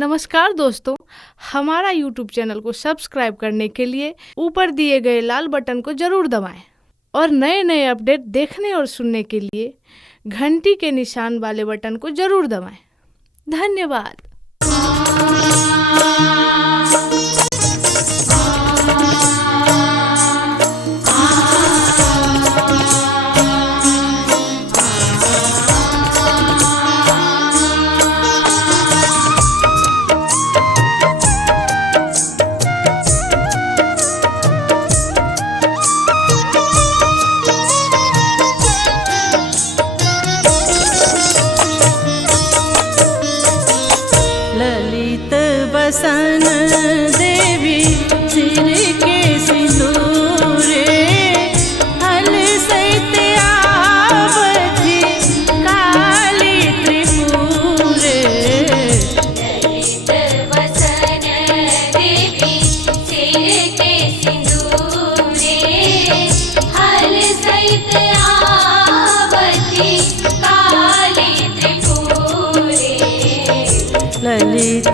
नमस्कार दोस्तों, हमारा YouTube चैनल को सब्सक्राइब करने के लिए ऊपर दिए गए लाल बटन को जरूर दबाएं और नए नए अपडेट देखने और सुनने के लिए घंटी के निशान वाले बटन को जरूर दबाएं। धन्यवाद। ललित बसन देवी सिर के सिंदूरे हल सहित आवती काली त्रिपुरे। ललित बसन देवी सिर के सिंदूरे हल सहित आवती काली त्रिपुरे। ललित